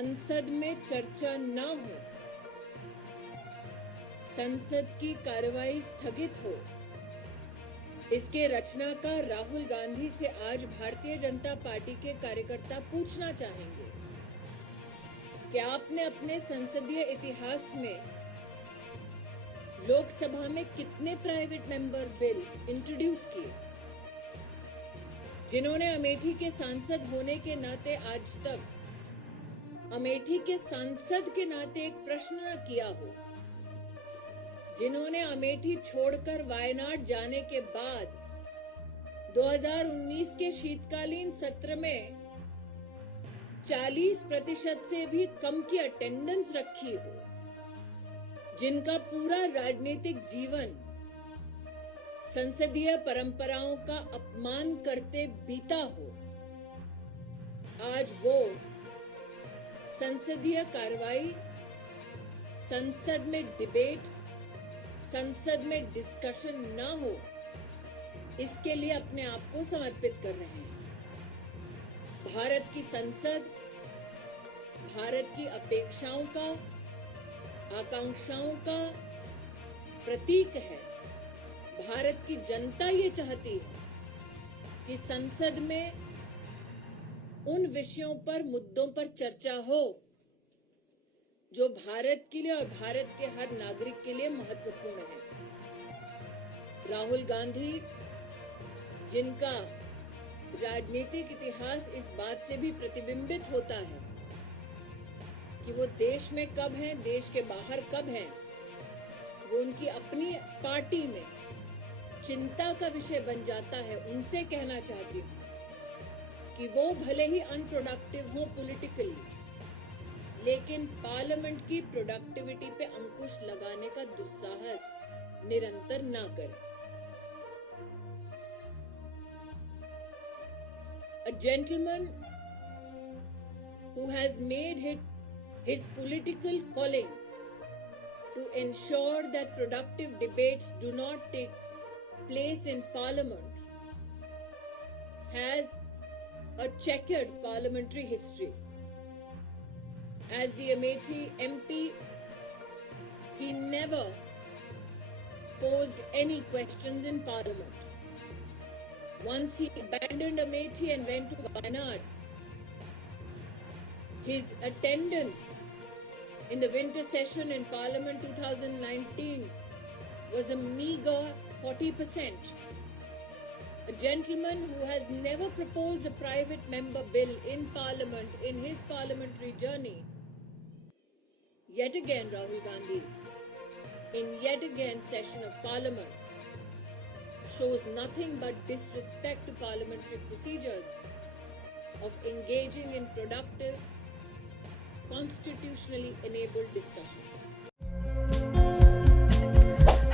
संसद में चर्चा न हो, संसद की कार्रवाई स्थगित हो, इसके रचनाकार राहुल गांधी से आज भारतीय जनता पार्टी के कार्यकर्ता पूछना चाहेंगे कि आपने अपने संसदीय इतिहास में लोकसभा में कितने प्राइवेट मेंबर बिल इंट्रोड्यूस किए, जिन्होंने अमेठी के सांसद होने के नाते आज तक अमेठी के सांसद के नाते एक प्रश्न न किया हो, जिन्होंने अमेठी छोड़कर वायनाड जाने के बाद 2019 के शीतकालीन सत्र में 40% से भी कम की अटेंडेंस रखी हो, जिनका पूरा राजनीतिक जीवन संसदीय परंपराओं का अपमान करते बीता हो, आज वो संसदीय कार्रवाई, संसद में डिबेट, संसद में डिस्कशन ना हो, इसके लिए अपने आप को समर्पित कर रहे हैं। भारत की संसद भारत की अपेक्षाओं का, आकांक्षाओं का प्रतीक है। भारत की जनता ये चाहती है कि संसद में उन विषयों पर, मुद्दों पर चर्चा हो जो भारत के लिए और भारत के हर नागरिक के लिए महत्वपूर्ण है। राहुल गांधी, जिनका राजनीतिक इतिहास इस बात से भी प्रतिबिंबित होता है कि वो देश में कब हैं, देश के बाहर कब हैं, वो उनकी अपनी पार्टी में चिंता का विषय बन जाता है, उनसे कहना चाहती हूँ कि वो भले ही अनप्रोडक्टिव हो पॉलिटिकली, लेकिन पार्लियामेंट की प्रोडक्टिविटी पे अंकुश लगाने का दुस्साहस निरंतर ना करें। A gentleman who has made his political calling to ensure that productive debates do not take place in Parliament has a checkered parliamentary history. As the Amethi MP, he never posed any questions in Parliament. Once he abandoned Amethi and went to Wayanad, his attendance in the winter session in Parliament 2019 was a meager 40%. A gentleman who has never proposed a private member bill in Parliament in his parliamentary journey. Yet again, Rahul Gandhi, in yet again session of Parliament, shows nothing but disrespect to parliamentary procedures of engaging in productive, constitutionally enabled discussion.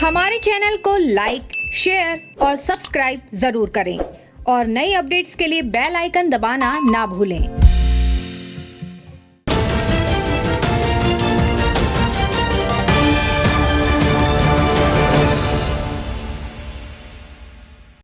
हमारे channel को like, share और subscribe जरूर करें और नई updates के लिए bell icon दबाना ना भूलें।